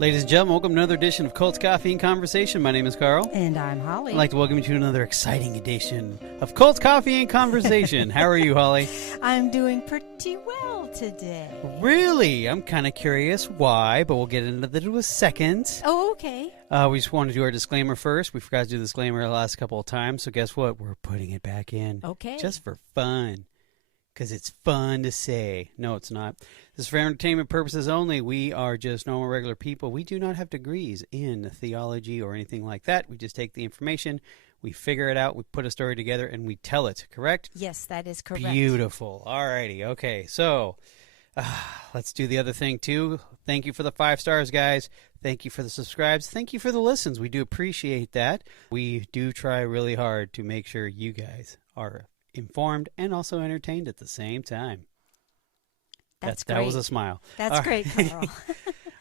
Ladies and gentlemen, welcome to another edition of Colts Coffee and Conversation. My name is Carl. And I'm Holly. I'd like to welcome you to another exciting edition of Colts Coffee and Conversation. How are you, Holly? I'm doing pretty well today. Really? I'm kind of curious why, but we'll get into that in a second. Oh, okay. We just want to do our disclaimer first. We forgot to do the disclaimer the last couple of times, so guess what? We're putting it back in. Okay. Just for fun. Because it's fun to say. No, it's not. This is for entertainment purposes only. We are just normal, regular people. We do not have degrees in theology or anything like that. We just take the information, we figure it out, we put a story together, and we tell it, correct? Yes, that is correct. Beautiful. All righty. Okay, so let's do the other thing, too. Thank you for the 5 stars, guys. Thank you for the subscribes. Thank you for the listens. We do appreciate that. We do try really hard to make sure you guys are informed and also entertained at the same time. That's great. That was a smile. That's great, Carl.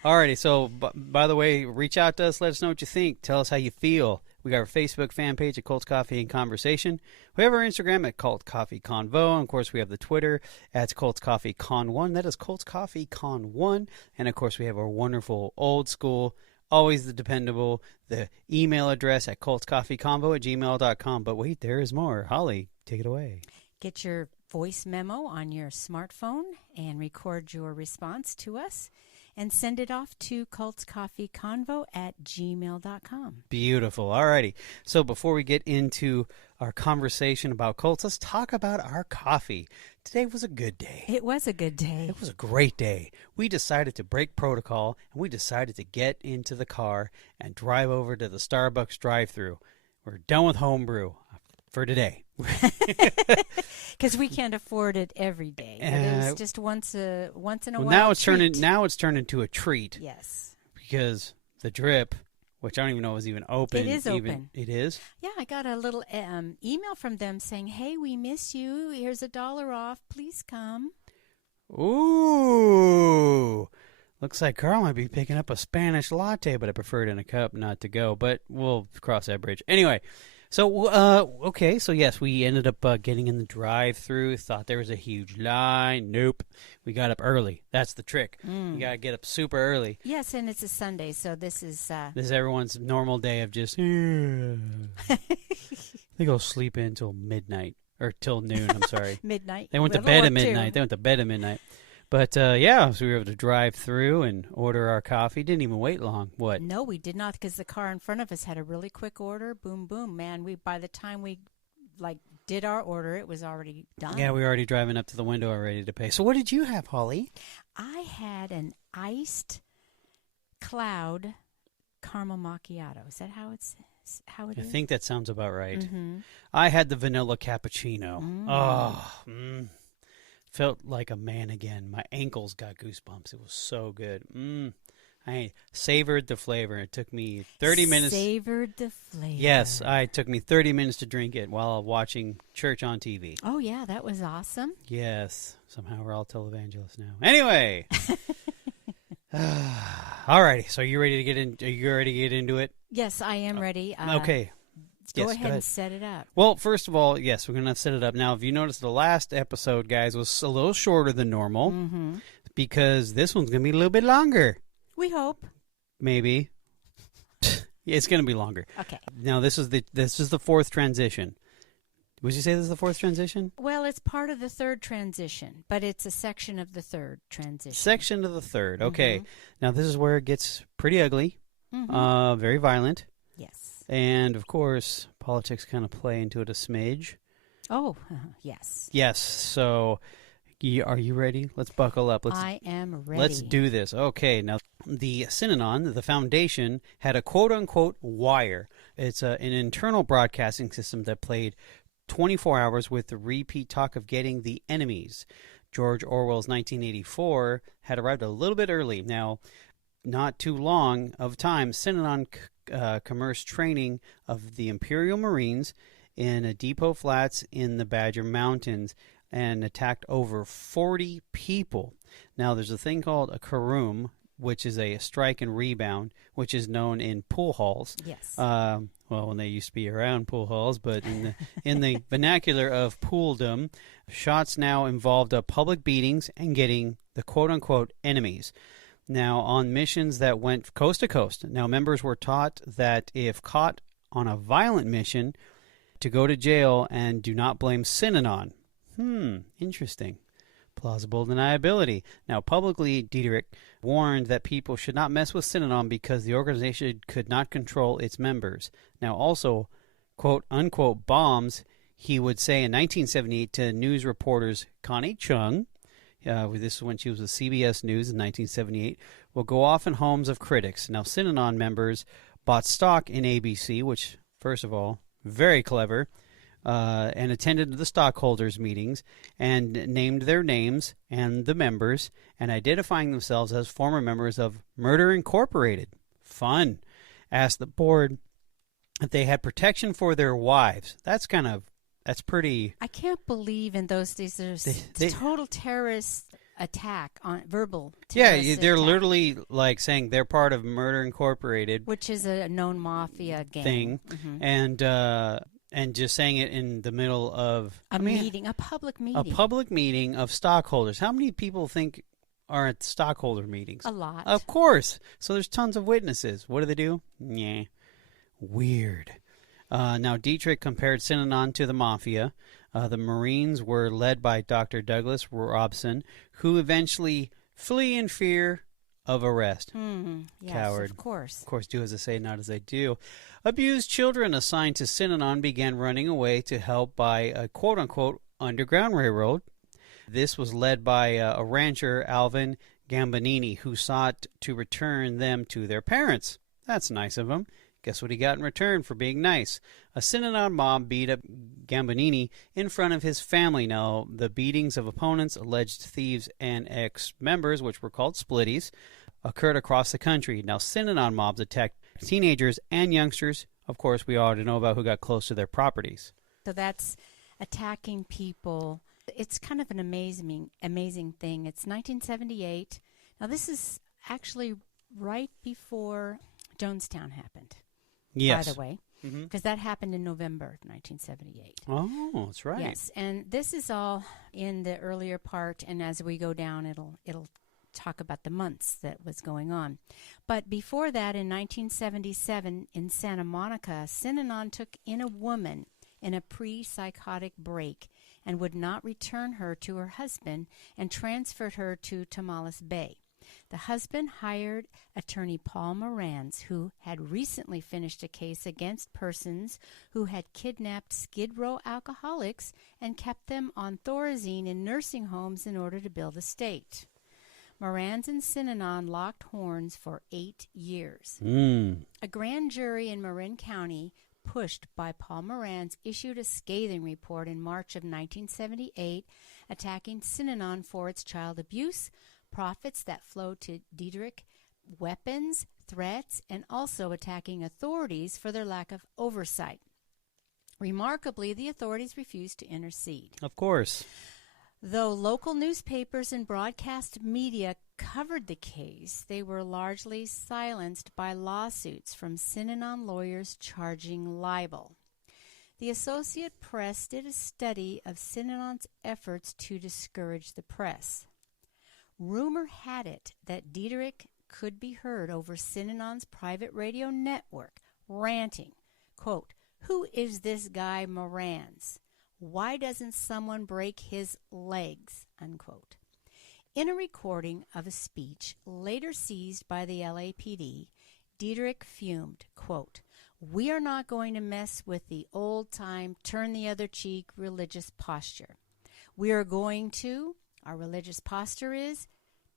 Alrighty, so by the way, reach out to us. Let us know what you think. Tell us how you feel. We got our Facebook fan page at Colts Coffee and Conversation. We have our Instagram at Colts Coffee Convo. And of course, we have the Twitter at Colts Coffee Con 1. That is Colts Coffee Con 1. And of course, we have our wonderful old school, always the dependable, the email address at coltscoffeeconvo@gmail.com. But wait, there is more. Holly, take it away. Get your voice memo on your smartphone and record your response to us and send it off to coltscoffeeconvo@gmail.com. Beautiful. All righty. So before we get into our conversation about Colts, let's talk about our coffee. Today was a good day. It was a good day. It was a great day. We decided to break protocol, and we decided to get into the car and drive over to the Starbucks drive-thru. We're done with homebrew for today. Because we can't afford it every day. It was just once in a while. Now it's turned into a treat. Yes. Because the drip, which I don't even know is even open. It is open. It is? Yeah, I got a little email from them saying, "Hey, we miss you. Here's $1 off. Please come." Ooh. Looks like Carl might be picking up a Spanish latte, but I prefer it in a cup, not to go. But we'll cross that bridge. Anyway. So, okay, so yes, we ended up getting in the drive-thru, thought there was a huge line. Nope. We got up early. That's the trick. You got to get up super early. Yes, and it's a Sunday, so this is everyone's normal day of just, I think I'll sleep in until midnight, or till noon, I'm sorry. Midnight. They went to bed at midnight. But, so we were able to drive through and order our coffee. Didn't even wait long. What? No, we did not, because the car in front of us had a really quick order. Boom, boom. Man, by the time we, did our order, it was already done. Yeah, we were already driving up to the window and ready to pay. So what did you have, Holly? I had an iced cloud caramel macchiato. Is that how it is? I think that sounds about right. Mm-hmm. I had the vanilla cappuccino. Felt like a man again. My ankles got goosebumps. It was so good. I savored the flavor. It took me 30 minutes. Savored the flavor. Yes, it took me 30 minutes to drink it while watching church on TV. Oh, yeah, that was awesome. Yes. Somehow we're all televangelists now. Anyway. All righty. So are you ready to get into it? Yes, I am ready. Okay. Go ahead and set it up. Well, first of all, yes, we're going to set it up. Now, if you notice, the last episode, guys, was a little shorter than normal because this one's going to be a little bit longer. We hope. Maybe. It's going to be longer. Okay. Now, this is the fourth transition. Would you say this is the fourth transition? Well, it's part of the third transition, but it's a section of the third transition. Section of the third. Okay. Now, this is where it gets pretty ugly, very violent. Yes. And, of course, politics kind of play into it a smidge. Oh, yes. Yes. So, are you ready? Let's buckle up. I am ready. Let's do this. Okay. Now, the Synanon, the foundation, had a quote-unquote wire. It's an internal broadcasting system that played 24 hours with the repeat talk of getting the enemies. George Orwell's 1984 had arrived a little bit early. Now, not too long of time, Synanon commerced training of the Imperial Marines in a depot flats in the Badger Mountains and attacked over 40 people. Now, there's a thing called a karoom, which is a strike and rebound, which is known in pool halls. Yes. Well, when they used to be around pool halls, but in the vernacular of pooldom, shots now involved public beatings and getting the quote-unquote enemies. Now, on missions that went coast to coast. Now, members were taught that if caught on a violent mission, to go to jail and do not blame Synanon. Interesting. Plausible deniability. Now, publicly, Dietrich warned that people should not mess with Synanon because the organization could not control its members. Now, also, quote-unquote bombs, he would say in 1978 to news reporters Connie Chung, this is when she was with CBS News in 1978, will go off in homes of critics. Now, Synanon members bought stock in ABC, which, first of all, very clever, and attended the stockholders' meetings and named their names and the members and identifying themselves as former members of Murder Incorporated. Fun. Asked the board if they had protection for their wives. That's pretty... I can't believe in those days there's total terrorist attack on verbal terrorist they're attack, literally like saying they're part of Murder Incorporated, which is a known mafia gang thing, and just saying it in the middle of a public meeting of stockholders. How many people think are at stockholder meetings? A lot, of course. So there's tons of witnesses. What do? Yeah, weird. Now, Dietrich compared Synanon to the mafia. The Marines were led by Dr. Douglas Robson, who eventually flee in fear of arrest. Yes, Coward. Of course, do as I say, not as I do. Abused children assigned to Synanon began running away to help by a quote-unquote underground railroad. This was led by a rancher, Alvin Gambonini, who sought to return them to their parents. That's nice of him. Guess what he got in return for being nice? A Synanon mob beat up Gambonini in front of his family. Now, the beatings of opponents, alleged thieves, and ex-members, which were called splitties, occurred across the country. Now, Synanon mobs attacked teenagers and youngsters. Of course, we already know about who got close to their properties. So that's attacking people. It's kind of an amazing thing. It's 1978. Now, this is actually right before Jonestown happened. Yes. By the way, because that happened in November 1978. Oh, that's right. Yes, and this is all in the earlier part, and as we go down, it'll talk about the months that was going on. But before that, in 1977, in Santa Monica, Synanon took in a woman in a pre-psychotic break and would not return her to her husband and transferred her to Tamales Bay. The husband hired attorney Paul Morans, who had recently finished a case against persons who had kidnapped Skid Row alcoholics and kept them on Thorazine in nursing homes in order to build a state. Morans and Synanon locked horns for 8 years. A grand jury in Marin County, pushed by Paul Morans, issued a scathing report in March of 1978 attacking Synanon for its child abuse, profits that flowed to Dietrich, weapons, threats, and also attacking authorities for their lack of oversight. Remarkably, the authorities refused to intercede. Of course. Though local newspapers and broadcast media covered the case, they were largely silenced by lawsuits from Synanon lawyers charging libel. The Associated Press did a study of Synanon's efforts to discourage the press. Rumor had it that Dietrich could be heard over Synanon's private radio network ranting, quote, "Who is this guy Morans? Why doesn't someone break his legs?" unquote. In a recording of a speech later seized by the LAPD, Dietrich fumed, quote, "We are not going to mess with the old-time, turn-the-other-cheek religious posture. We are going to, our religious posture is,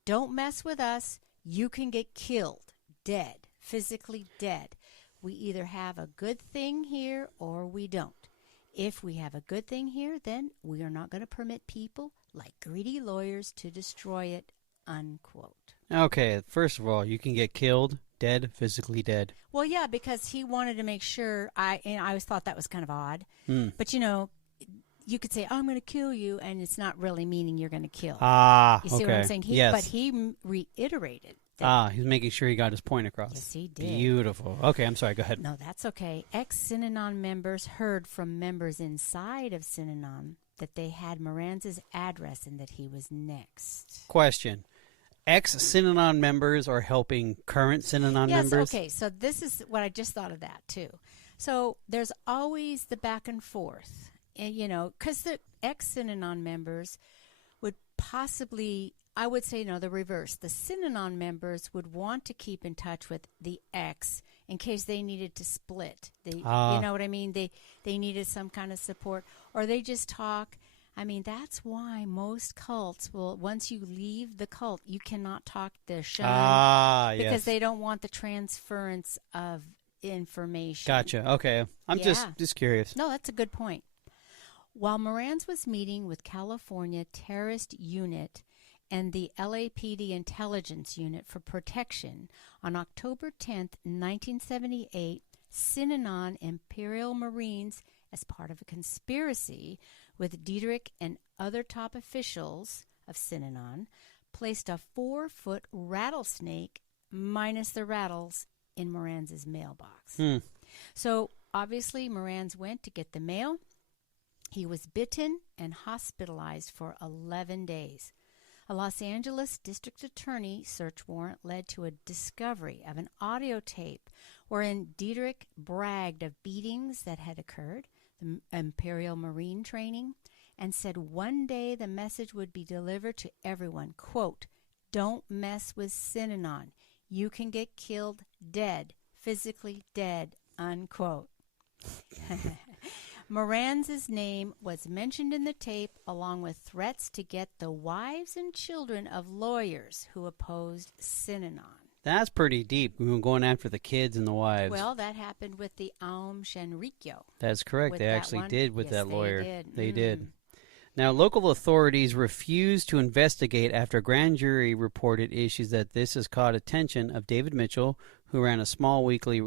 don't mess with us, you can get killed, dead, physically dead. We either have a good thing here or we don't. If we have a good thing here, then we are not going to permit people like greedy lawyers to destroy it," unquote. Okay, first of all, you can get killed, dead, physically dead. Well, yeah, because he wanted to make sure, I always thought that was kind of odd. But, you could say, "Oh, I'm going to kill you," and it's not really meaning you're going to kill. You see what I'm saying? Yes. But he reiterated that. He's making sure he got his point across. Yes, he did. Beautiful. Okay, I'm sorry, go ahead. No, that's okay. Ex-Synanon members heard from members inside of Synanon that they had Morans' address and that he was next. Question. ex-Synanon members are helping current Synanon members? Okay, so this is what I just thought of that too. So there's always the back and forth, and, because the ex-Synanon members would possibly, I would say, no, the reverse. The Synanon members would want to keep in touch with the ex in case they needed to split. You know what I mean? They needed some kind of support, or they just talk. I mean, that's why most cults will, once you leave the cult, you cannot talk to Shun because they don't want the transference of information. Gotcha. Okay. I'm just curious. No, that's a good point. While Moran's was meeting with California Terrorist Unit and the LAPD Intelligence Unit for protection on October 10th, 1978, Synanon Imperial Marines, as part of a conspiracy with Dietrich and other top officials of Synanon, placed a 4-foot rattlesnake minus the rattles in Moran's mailbox. So obviously Moran's went to get the mail. He was bitten and hospitalized for 11 days. A Los Angeles district attorney search warrant led to a discovery of an audio tape wherein Dietrich bragged of beatings that had occurred, the Imperial Marine training, and said one day the message would be delivered to everyone, quote, "Don't mess with Synanon. You can get killed dead, physically dead," unquote. Moran's name was mentioned in the tape along with threats to get the wives and children of lawyers who opposed Synanon. That's pretty deep. We were going after the kids and the wives. Well, that happened with the Aum Shinrikyo. That's correct. They actually did with that lawyer. They did. Now, local authorities refused to investigate after a grand jury reported issues that this has caught attention of David Mitchell, who ran a small weekly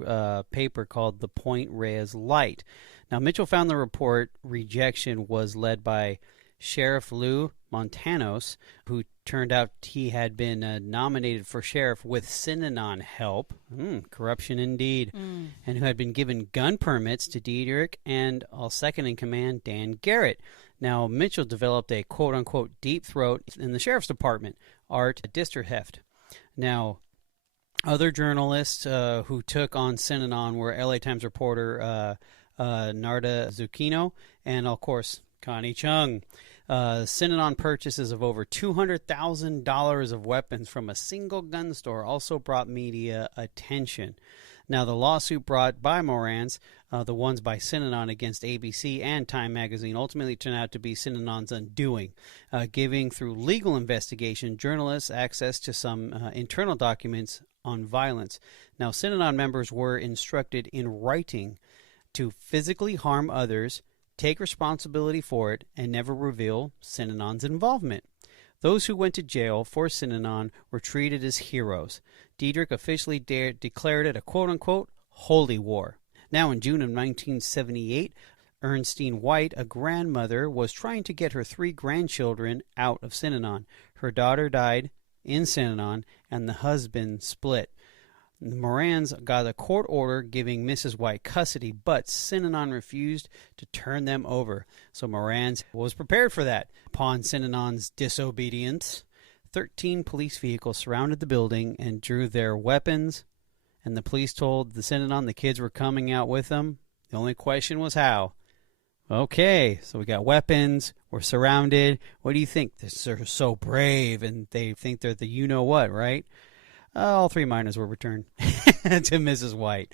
paper called the Point Reyes Light. Now, Mitchell found the report rejection was led by Sheriff Lou Montanos, who turned out he had been nominated for sheriff with Synanon help. Corruption indeed. And who had been given gun permits to Dietrich and second-in-command Dan Garrett. Now, Mitchell developed a quote-unquote deep throat in the sheriff's department, Art Disterheft. Now, other journalists who took on Synanon were LA Times reporter Narda Zucchino and, of course, Connie Chung. Synanon purchases of over $200,000 of weapons from a single gun store also brought media attention. Now, the lawsuit brought by Moran's, the ones by Synanon against ABC and Time magazine, ultimately turned out to be Synanon's undoing, giving, through legal investigation, journalists access to some internal documents on violence. Now, Synanon members were instructed in writing to physically harm others, take responsibility for it, and never reveal Synanon's involvement. Those who went to jail for Synanon were treated as heroes. Dietrich officially declared it a quote-unquote holy war. Now, in June of 1978, Ernestine White, a grandmother, was trying to get her 3 grandchildren out of Synanon. Her daughter died in Synanon, and the husband split. Moran's got a court order giving Mrs. White custody, but Synanon refused to turn them over. So Moran's was prepared for that. Upon Synanon's disobedience, 13 police vehicles surrounded the building and drew their weapons, and the police told the Synanon the kids were coming out with them. The only question was how. Okay, so we got weapons, we're surrounded. What do you think? They're so brave, and they think they're the you-know-what, right? All 3 minors were returned to Mrs. White.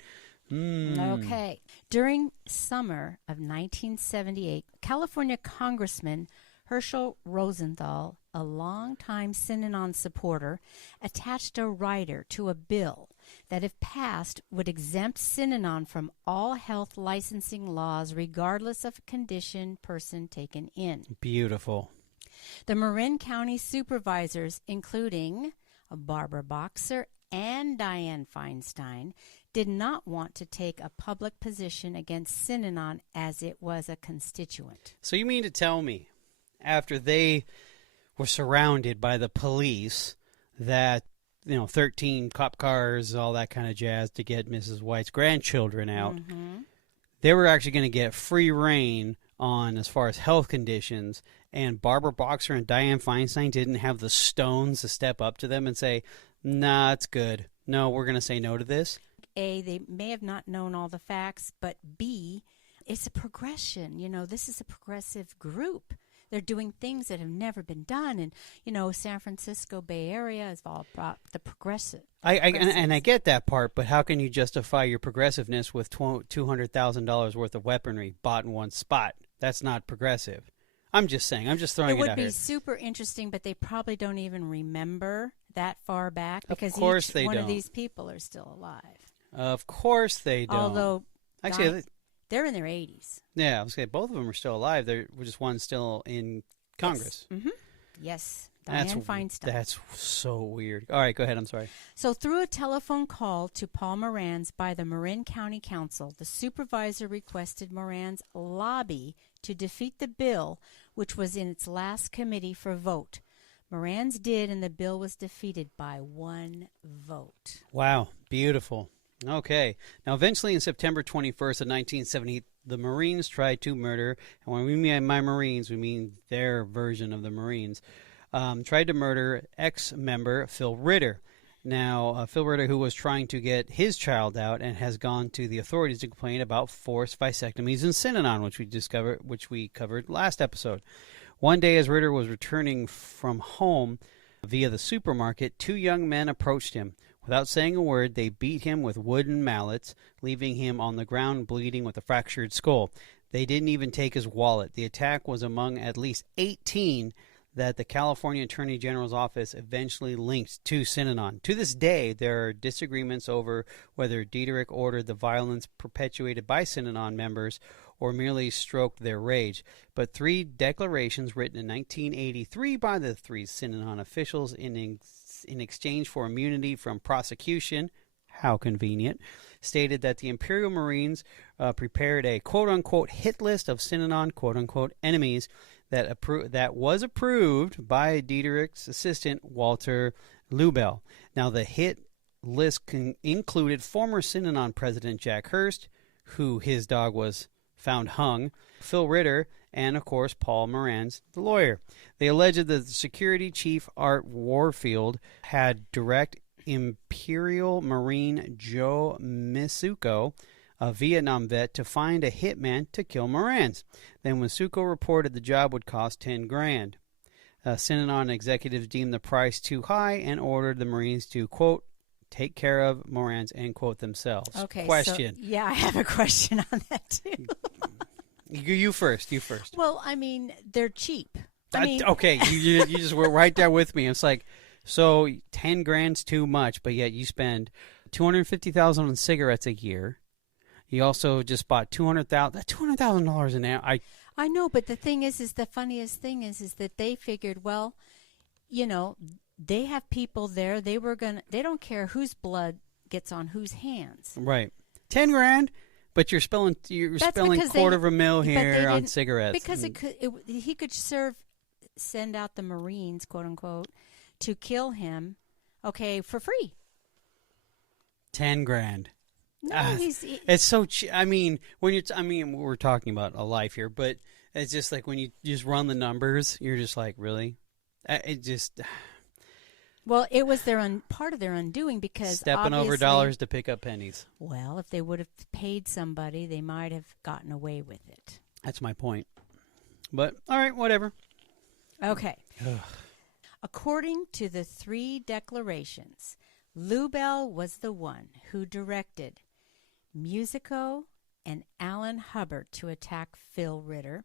Okay. During summer of 1978, California Congressman Herschel Rosenthal, a longtime Synanon supporter, attached a rider to a bill that, if passed, would exempt Synanon from all health licensing laws regardless of condition person taken in. Beautiful. The Marin County supervisors, including Barbara Boxer and Dianne Feinstein, did not want to take a public position against Synanon as it was a constituent. So you mean to tell me, after they were surrounded by the police, that 13 cop cars, all that kind of jazz to get Mrs. White's grandchildren out, they were actually going to get free reign on as far as health conditions, and Barbara Boxer and Dianne Feinstein didn't have the stones to step up to them and say, nah, it's good. No, we're going to say no to this? A, they may have not known all the facts, but B, it's a progression. This is a progressive group. They're doing things that have never been done. And, San Francisco Bay Area is all about the progressive. And I get that part, but how can you justify your progressiveness with $200,000 worth of weaponry bought in one spot? That's not progressive. I'm just saying. I'm just throwing it out here. It would be super interesting, but they probably don't even remember that far back because one of these people are still alive. Of course they don't. Although, actually, they're in their 80s. Yeah, I was going to say both of them are still alive. There was just one still in Congress. Yes. Mm-hmm. Yes. Dianne Feinstein. That's so weird. All right, go ahead. I'm sorry. So through a telephone call to Paul Moran's by the Marin County Council, the supervisor requested Moran's lobby to defeat the bill, which was in its last committee for vote. Moran's did, and the bill was defeated by 1 vote. Wow, beautiful. Okay. Now, eventually in September 21st of 1970, the Marines tried to murder, and when we mean by Marines, we mean their version of the Marines, tried to murder ex-member Phil Ritter. Now, Phil Ritter, who was trying to get his child out and has gone to the authorities to complain about forced vasectomies in Synanon, which we covered last episode. One day as Ritter was returning from home via the supermarket, 2 young men approached him. Without saying a word, they beat him with wooden mallets, leaving him on the ground bleeding with a fractured skull. They didn't even take his wallet. The attack was among at least 18 that the California Attorney General's office eventually linked to Synanon. To this day, there are disagreements over whether Dietrich ordered the violence perpetuated by Synanon members or merely stroked their rage. But 3 declarations written in 1983 by the 3 Synanon officials in exchange for immunity from prosecution, how convenient, stated that the Imperial Marines prepared a quote-unquote hit list of Synanon quote-unquote enemies that was approved by Dietrich's assistant, Walter Lubell. Now, the hit list included former Synanon president Jack Hurst, who his dog was found hung, Phil Ritter, and, of course, Paul Moran's the lawyer. They alleged that the security chief, Art Warfield, had direct Imperial Marine Joe Misuko, a Vietnam vet, to find a hitman to kill Moran's. Then Misuko reported the job would cost $10,000. Synanon executives deemed the price too high and ordered the Marines to, quote, take care of Moran's, end quote, themselves. Okay, question. So, yeah, I have a question on that, too. You first. Well, I mean, they're cheap. Okay, you just were right there with me. It's like, so $10,000's too much, but yet you spend $250,000 on cigarettes a year. You also just bought $200,000 an hour. I know, but the thing is the funniest thing is that they figured, well, they have people there. They don't care whose blood gets on whose hands. Right. $10,000, but you're spilling $250,000 here on cigarettes. Because he could send out the Marines, quote unquote, to kill him, okay, for free. $10,000. No, it's so. I mean, we're talking about a life here, but it's just like when you just run the numbers, you're just like, really, it just. Well, it was part of their undoing because stepping over dollars to pick up pennies. Well, if they would have paid somebody, they might have gotten away with it. That's my point. But all right, whatever. Okay. According to the 3 declarations, Lubell was the one who directed Musico and Alan Hubbard to attack Phil Ritter,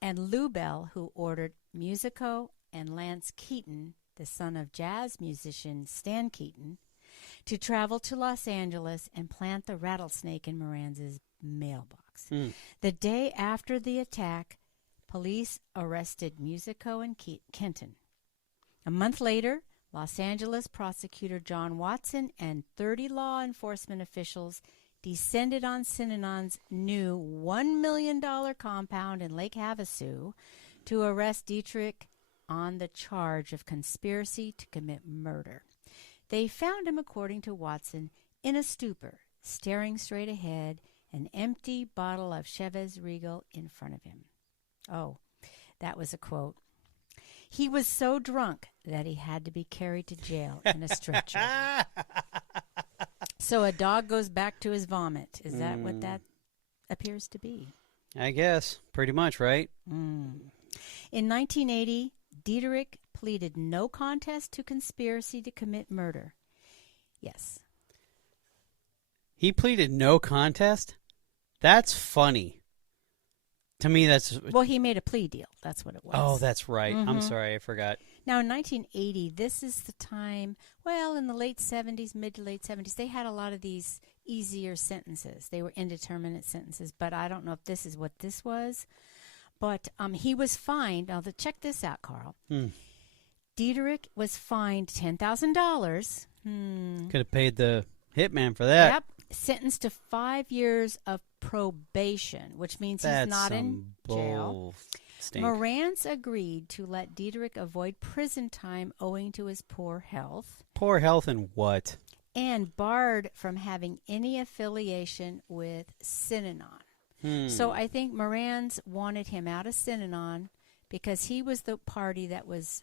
and Lubell who ordered Musico and Lance Keaton, the son of jazz musician Stan Keaton, to travel to Los Angeles and plant the rattlesnake in Moran's mailbox. The day after the attack, police arrested Musico and Kenton. A month later, Los Angeles prosecutor John Watson and 30 law enforcement officials descended on Synanon's new $1 million compound in Lake Havasu to arrest Dietrich on the charge of conspiracy to commit murder. They found him, according to Watson, in a stupor, staring straight ahead, an empty bottle of Chivas Regal in front of him. Oh, that was a quote. He was so drunk that he had to be carried to jail in a stretcher. So a dog goes back to his vomit. Is that what that appears to be? I guess. Pretty much, right? In 1980, Dietrich pleaded no contest to conspiracy to commit murder. Yes. He pleaded no contest? That's funny. To me, that's... Well, he made a plea deal. That's what it was. Oh, that's right. I'm sorry. I forgot. Now, in 1980, this is the time, well, in the late 70s, mid to late 70s, they had a lot of these easier sentences. They were indeterminate sentences, but I don't know if this is what this was. But he was fined. Now, check this out, Carl. Dietrich was fined $10,000. Could have paid the hitman for that. Yep. Sentenced to 5 years of probation, which means he's not in jail. Morantz agreed to let Dietrich avoid prison time owing to his poor health. Poor health and what? And barred from having any affiliation with Synanon. So I think Morantz wanted him out of Synanon because he was the party that was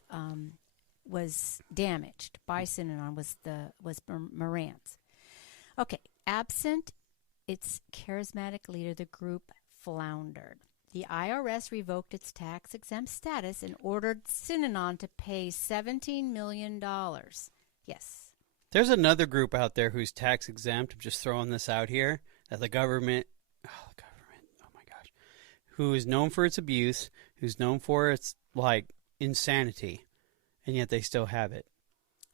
damaged by Synanon, was Morantz. Okay, absent its charismatic leader, the group floundered. The IRS revoked its tax-exempt status and ordered Synanon to pay $17 million. Yes. There's another group out there who's tax-exempt. I'm just throwing this out here. That the government, oh my gosh, who is known for its abuse, who's known for its, insanity, and yet they still have it.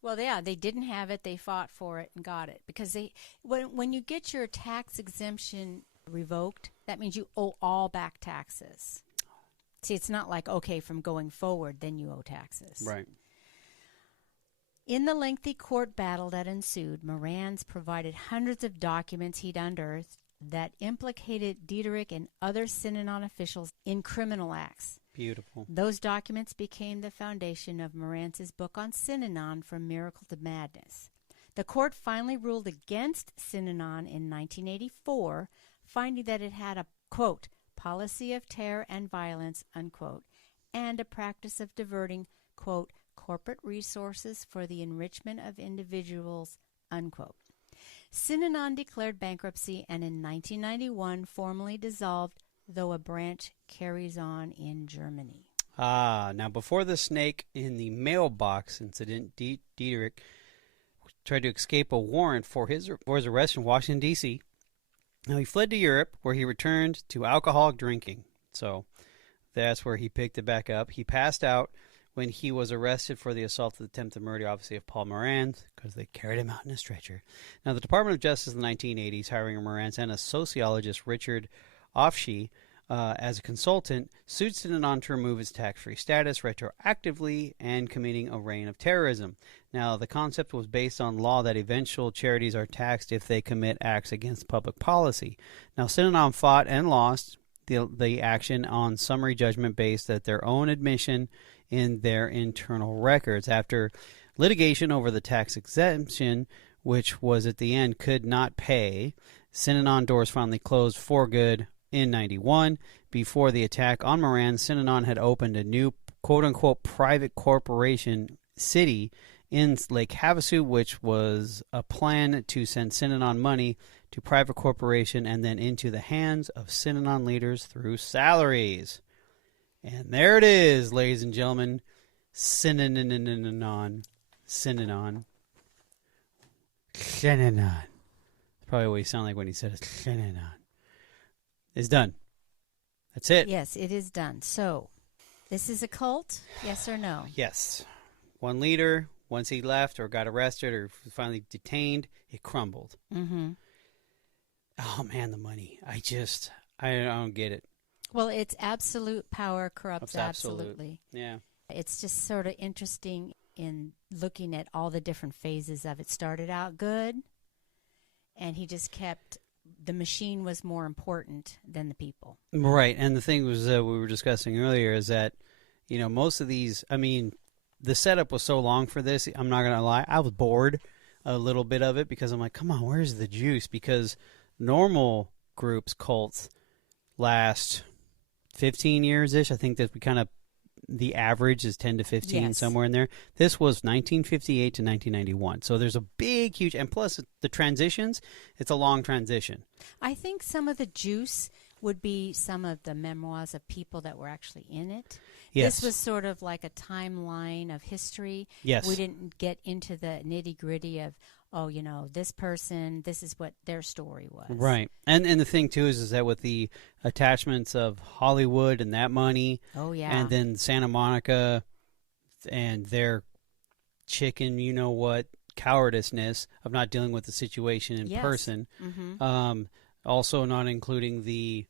Well, yeah, they didn't have it. They fought for it and got it. Because when you get your tax exemption revoked, that means you owe all back taxes. See, it's not like, okay, from going forward, then you owe taxes. Right. In the lengthy court battle that ensued, Morantz provided hundreds of documents he'd unearthed that implicated Dietrich and other Synanon officials in criminal acts. Beautiful. Those documents became the foundation of Morantz's book on Synanon, From Miracle to Madness. The court finally ruled against Synanon in 1984, finding that it had a, quote, policy of terror and violence, unquote, and a practice of diverting, quote, corporate resources for the enrichment of individuals, unquote. Synanon declared bankruptcy and in 1991 formally dissolved, though a branch carries on in Germany. Now before the snake in the mailbox incident, Dietrich tried to escape a warrant for his arrest in Washington, D.C. Now he fled to Europe, where he returned to alcoholic drinking. So that's where he picked it back up. He passed out when he was arrested for the assault of attempted murder, obviously, of Paul Morantz, because they carried him out in a stretcher. Now, the Department of Justice in the 1980s, hiring Morantz and a sociologist, Richard Offshee, as a consultant, sued Synanon to remove its tax-free status retroactively and committing a reign of terrorism. Now, the concept was based on law that eventual charities are taxed if they commit acts against public policy. Now, Synanon fought and lost the action on summary judgment based at their own admission in their internal records. After litigation over the tax exemption, which was at the end could not pay, Synanon doors finally closed for good in 91. Before the attack on Morantz, Synanon had opened a new quote-unquote private corporation city in Lake Havasu, which was a plan to send Synanon money to private corporation and then into the hands of Synanon leaders through salaries. And there it is, ladies and gentlemen. Synanon. Synanon. Synanon. Probably what he sounded like when he said it. Synanon. It's done. That's it. Yes, it is done. So, this is a cult, yes or no? Yes. One leader, once he left or got arrested or finally detained, it crumbled. Mm-hmm. Oh, man, the money. I don't get it. Well, it's absolute power corrupts Absolute. absolutely. Yeah. It's just sort of interesting in looking at all the different phases of it. Started out good, and he just kept, the machine was more important than the people. Right, and the thing was we were discussing earlier is that, most of these, the setup was so long for this, I'm not going to lie, I was bored a little bit of it because I'm like, come on, where's the juice? Because normal groups, cults, last 15 years-ish. I think that we kind of the average is 10 to 15, Yes. somewhere in there. This was 1958 to 1991. So there's a big, huge, and plus the transitions, it's a long transition. I think some of the juice would be some of the memoirs of people that were actually in it. Yes. This was sort of like a timeline of history. Yes. We didn't get into the nitty-gritty of, oh, you know, this person, this is what their story was. Right. And the thing, too, is that with the attachments of Hollywood and that money, Oh, yeah. and then Santa Monica and their chicken, you-know-what, cowardiceness of not dealing with the situation in Yes. person. Mm-hmm. Also not including the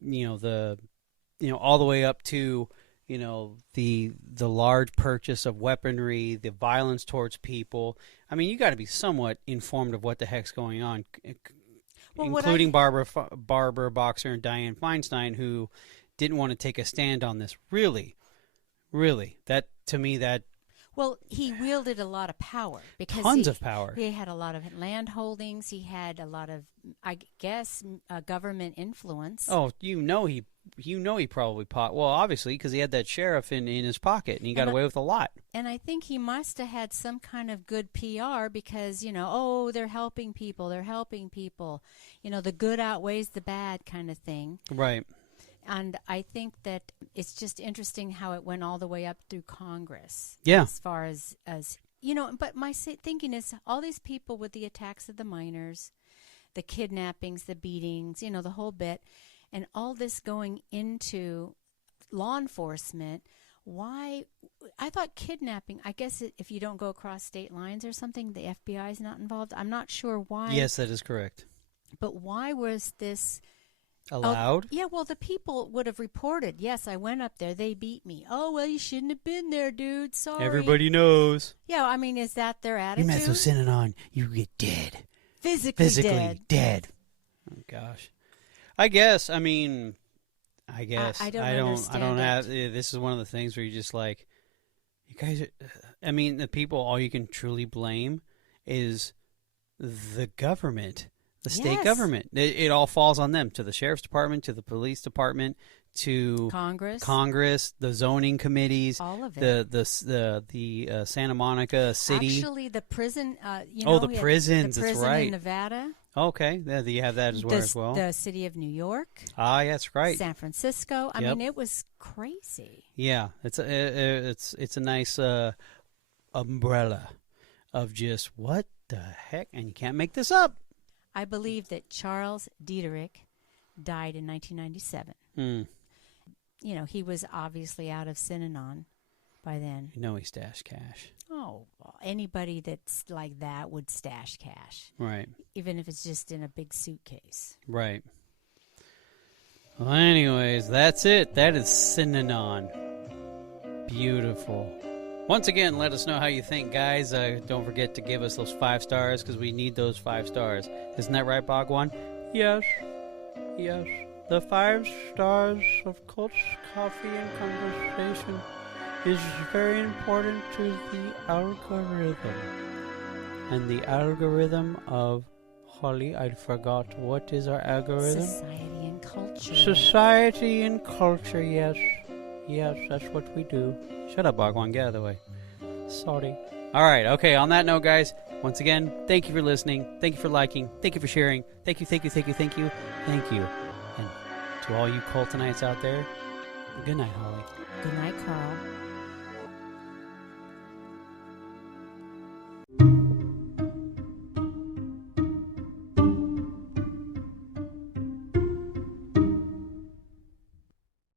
all the way up to, the large purchase of weaponry, the violence towards people. I mean, you got to be somewhat informed of what the heck's going on, including Barbara Boxer and Dianne Feinstein, who didn't want to take a stand on this. Really, that to me that. Well, he wielded a lot of power because Tons of power. He had a lot of land holdings. He had a lot of, I guess, government influence. Oh, he probably obviously, because he had that sheriff in his pocket, and he got away with a lot. And I think he must have had some kind of good PR because, they're helping people. The good outweighs the bad kind of thing. Right. And I think that it's just interesting how it went all the way up through Congress. Yeah. As far as but my thinking is all these people with the attacks of the minors, the kidnappings, the beatings, the whole bit, and all this going into law enforcement. Why? I thought kidnapping, I guess if you don't go across state lines or something, the FBI is not involved. I'm not sure why. Yes, that is correct. But why was this allowed? Yeah, well, the people would have reported, yes, I went up there, they beat me. Oh, well, you shouldn't have been there, dude, sorry. Everybody knows. Yeah, I mean, is that their attitude? You mess with Synanon, you get dead. Physically dead. Oh, gosh. I guess, I don't understand have, this is one of the things where you're just like, you guys are, the people, all you can truly blame is the government. The state government. It all falls on them, to the sheriff's department, to the police department, to Congress, the zoning committees, all of it. The Santa Monica city. Actually, the prison. The prisons. The prison that's right. in Nevada. Okay, yeah, you have that as well. The city of New York. Ah, that's right. San Francisco. I mean, it was crazy. Yeah, it's a nice umbrella of just what the heck, and you can't make this up. I believe that Charles Dieterich died in 1997. He was obviously out of Synanon by then. He stashed cash. Oh, well, anybody that's like that would stash cash. Right. Even if it's just in a big suitcase. Right. Well, anyways, that's it. That is Synanon. Beautiful. Once again, let us know how you think, guys. Don't forget to give us those 5 stars, because we need those 5 stars. Isn't that right, Bhagwan? Yes. The 5 stars of Colts Coffee and Conversation is very important to the algorithm. And the algorithm of Holly, I forgot. What is our algorithm? Society and culture. Society and culture, yes. Yes, that's what we do. Shut up, Bhagwan. Get out of the way. Sorry. All right. Okay. On that note, guys, once again, thank you for listening. Thank you for liking. Thank you for sharing. Thank you. And to all you Coltonites out there, good night, Holly. Good night, Carl.